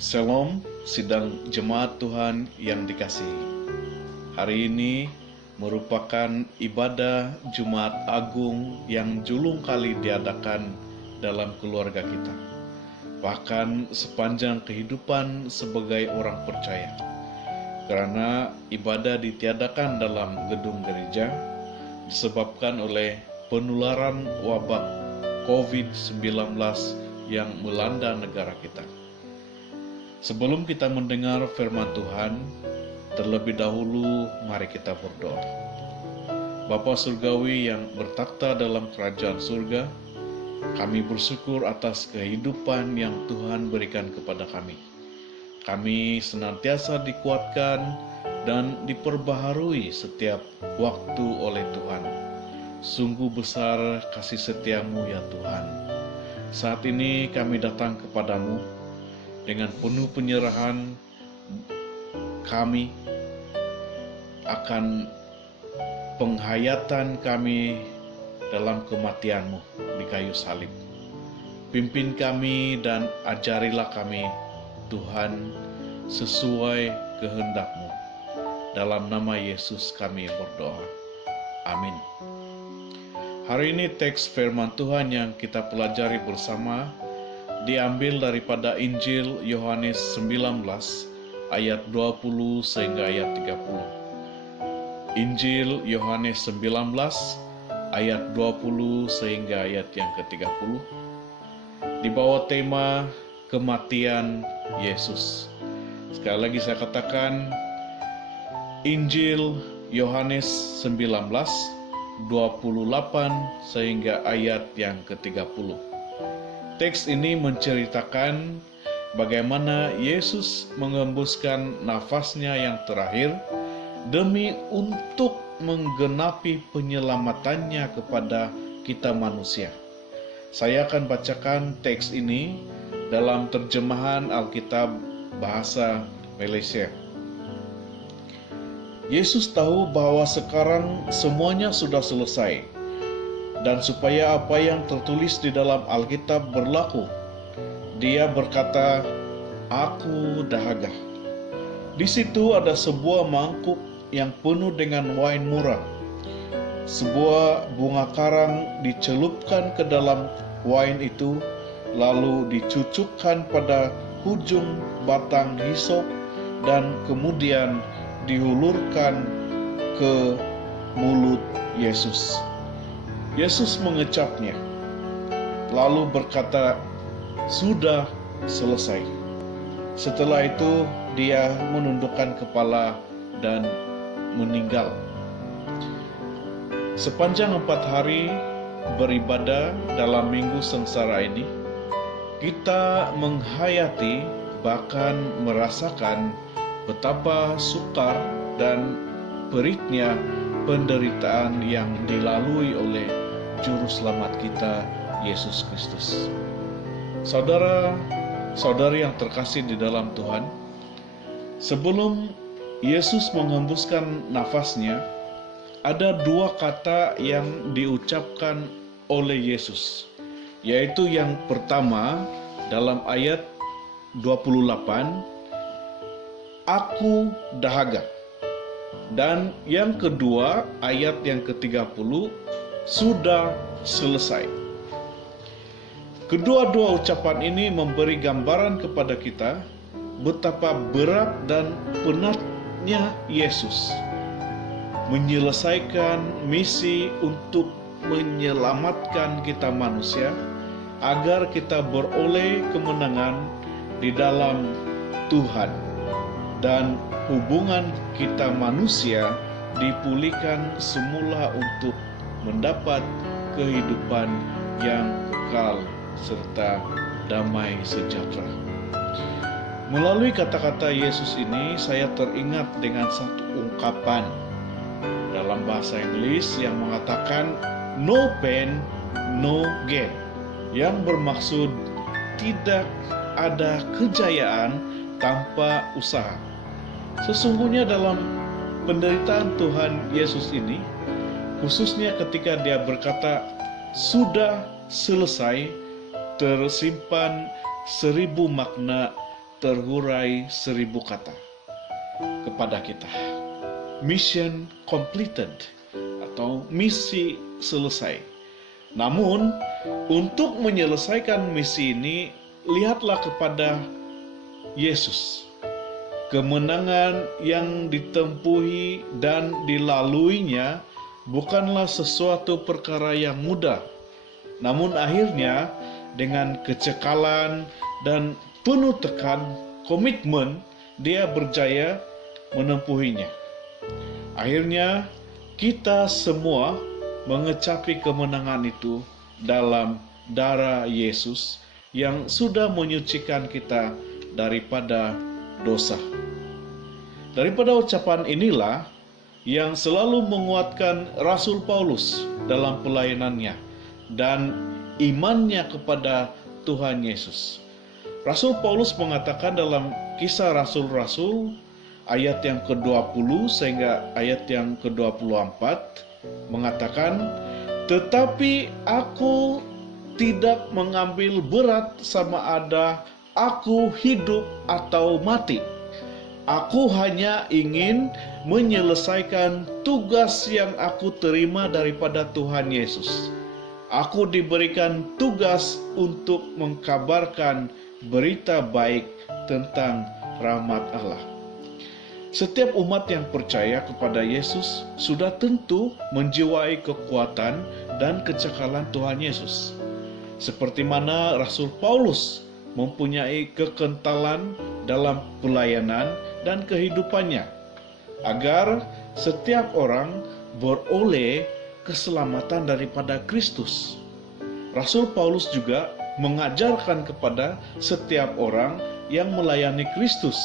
Shalom, sidang jemaat Tuhan yang dikasihi. Hari ini merupakan ibadah Jumat Agung yang julung kali diadakan dalam keluarga kita. Bahkan sepanjang kehidupan sebagai orang percaya. Karena ibadah ditiadakan dalam gedung gereja disebabkan oleh penularan wabah COVID-19 yang melanda negara kita. Sebelum kita mendengar firman Tuhan, terlebih dahulu mari kita berdoa. Bapa Surgawi yang bertakhta dalam kerajaan surga, kami bersyukur atas kehidupan yang Tuhan berikan kepada kami. Kami senantiasa dikuatkan dan diperbaharui setiap waktu oleh Tuhan. Sungguh besar kasih setiamu ya Tuhan. Saat ini kami datang kepadamu dengan penuh penyerahan kami akan penghayatan kami dalam kematian-Mu di kayu salib. Pimpin kami dan ajarilah kami, Tuhan, sesuai kehendak-Mu. Dalam nama Yesus kami berdoa. Amin. Hari ini teks firman Tuhan yang kita pelajari bersama diambil daripada Injil Yohanes 19 ayat 20 sehingga ayat 30. Injil Yohanes 19 ayat 20 sehingga ayat yang ke-30. Di bawah tema kematian Yesus. Sekali lagi saya katakan Injil Yohanes 19 28 sehingga ayat yang ke-30. Teks ini menceritakan bagaimana Yesus mengembuskan nafasnya yang terakhir demi untuk menggenapi penyelamatannya kepada kita manusia. Saya akan bacakan teks ini dalam terjemahan Alkitab bahasa Malaysia. Yesus tahu bahwa sekarang semuanya sudah selesai. Dan supaya apa yang tertulis di dalam Alkitab berlaku, Dia berkata, "Aku dahaga." Di situ ada sebuah mangkuk yang penuh dengan wain murah. Sebuah bunga karang dicelupkan ke dalam wain itu, lalu dicucukkan pada ujung batang hisop dan kemudian dihulurkan ke mulut Yesus. Yesus mengecapnya, lalu berkata, "Sudah selesai." Setelah itu, dia menundukkan kepala dan meninggal. Sepanjang 4 hari beribadah dalam minggu sengsara ini, kita menghayati bahkan merasakan betapa sukar dan peritnya penderitaan yang dilalui oleh Juru Selamat kita, Yesus Kristus. Saudara-saudari yang terkasih di dalam Tuhan, sebelum Yesus menghembuskan nafasnya, ada 2 kata yang diucapkan oleh Yesus, yaitu yang pertama dalam ayat 28, "Aku dahaga." Dan yang kedua, ayat yang ke-30, "Sudah selesai." Kedua-dua ucapan ini memberi gambaran kepada kita betapa berat dan penatnya Yesus menyelesaikan misi untuk menyelamatkan kita manusia agar kita beroleh kemenangan di dalam Tuhan. Dan hubungan kita manusia dipulihkan semula untuk mendapat kehidupan yang kekal serta damai sejahtera. Melalui kata-kata Yesus ini, saya teringat dengan satu ungkapan dalam bahasa Inggris yang mengatakan "no pain, no gain", yang bermaksud tidak ada kejayaan tanpa usaha. Sesungguhnya dalam penderitaan Tuhan Yesus ini, khususnya ketika Dia berkata, "Sudah selesai", tersimpan 1000 makna terhurai 1000 kata kepada kita. Mission completed atau misi selesai. Namun, untuk menyelesaikan misi ini, lihatlah kepada Yesus. Kemenangan yang ditempuhi dan dilaluinya bukanlah sesuatu perkara yang mudah. Namun akhirnya dengan kecekalan dan penuh tekan, komitmen, dia berjaya menempuhinya. Akhirnya kita semua mengecapi kemenangan itu dalam darah Yesus yang sudah menyucikan kita daripada dosa. Daripada ucapan inilah yang selalu menguatkan Rasul Paulus dalam pelayanannya dan imannya kepada Tuhan Yesus. Rasul Paulus mengatakan dalam Kisah Rasul-Rasul ayat yang ke-20 sehingga ayat yang ke-24 mengatakan, "Tetapi aku tidak mengambil berat sama ada aku hidup atau mati. Aku hanya ingin menyelesaikan tugas yang aku terima daripada Tuhan Yesus. Aku diberikan tugas untuk mengkabarkan berita baik tentang rahmat Allah." Setiap umat yang percaya kepada Yesus sudah tentu menjiwai kekuatan dan kecekalan Tuhan Yesus. Seperti mana Rasul Paulus mempunyai kekentalan dalam pelayanan dan kehidupannya, agar setiap orang beroleh keselamatan daripada Kristus. Rasul Paulus juga mengajarkan kepada setiap orang yang melayani Kristus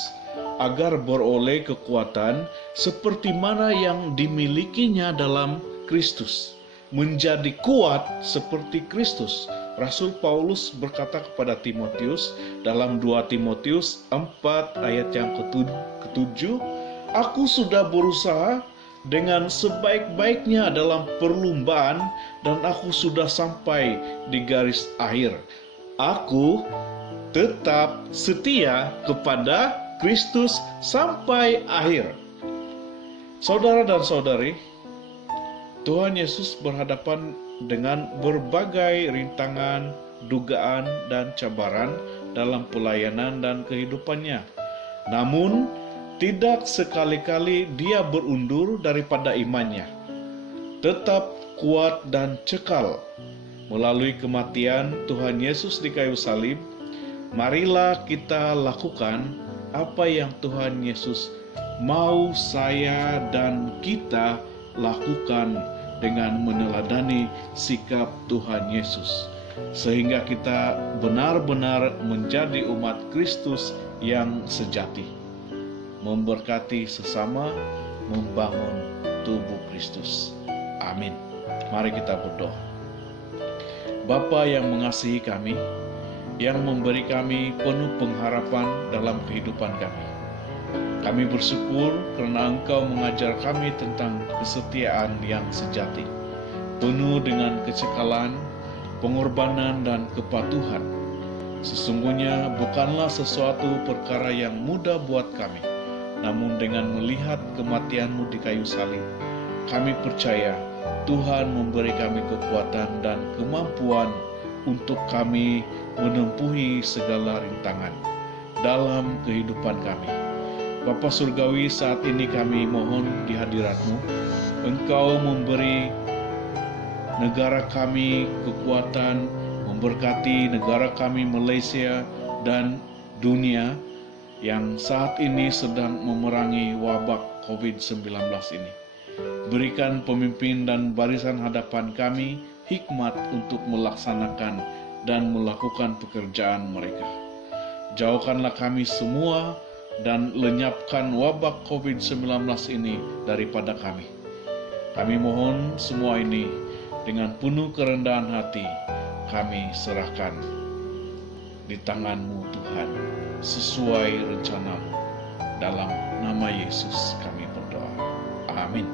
agar beroleh kekuatan seperti mana yang dimilikinya dalam Kristus, menjadi kuat seperti Kristus. Rasul Paulus berkata kepada Timotius dalam 2 Timotius 4 ayat yang ke-7, "Aku sudah berusaha dengan sebaik-baiknya dalam perlombaan dan aku sudah sampai di garis akhir. Aku tetap setia kepada Kristus sampai akhir." Saudara dan saudari, Tuhan Yesus berhadapan dengan berbagai rintangan, dugaan, dan cabaran dalam pelayanan dan kehidupannya. Namun, tidak sekali-kali dia berundur daripada imannya. Tetap kuat dan cekal. Melalui kematian Tuhan Yesus di kayu salib, marilah kita lakukan apa yang Tuhan Yesus mau saya dan kita lakukan dengan meneladani sikap Tuhan Yesus, sehingga kita benar-benar menjadi umat Kristus yang sejati, memberkati sesama, membangun tubuh Kristus. Amin. Mari kita berdoa. Bapa yang mengasihi kami, yang memberi kami penuh pengharapan dalam kehidupan kami, kami bersyukur karena Engkau mengajar kami tentang kesetiaan yang sejati, penuh dengan kecekalan, pengorbanan, dan kepatuhan. Sesungguhnya bukanlah sesuatu perkara yang mudah buat kami, namun dengan melihat kematian-Mu di kayu salib, kami percaya Tuhan memberi kami kekuatan dan kemampuan untuk kami menempuhi segala rintangan dalam kehidupan kami. Bapa Surgawi, saat ini kami mohon di hadirat-Mu, Engkau memberi negara kami kekuatan, memberkati negara kami Malaysia dan dunia yang saat ini sedang memerangi wabah COVID-19 ini. Berikan pemimpin dan barisan hadapan kami hikmat untuk melaksanakan dan melakukan pekerjaan mereka. Jauhkanlah kami semua dan lenyapkan wabah COVID-19 ini daripada kami. Kami mohon semua ini dengan penuh kerendahan hati kami serahkan di tangan-Mu Tuhan, sesuai rencana-Mu. Dalam nama Yesus kami berdoa. Amin.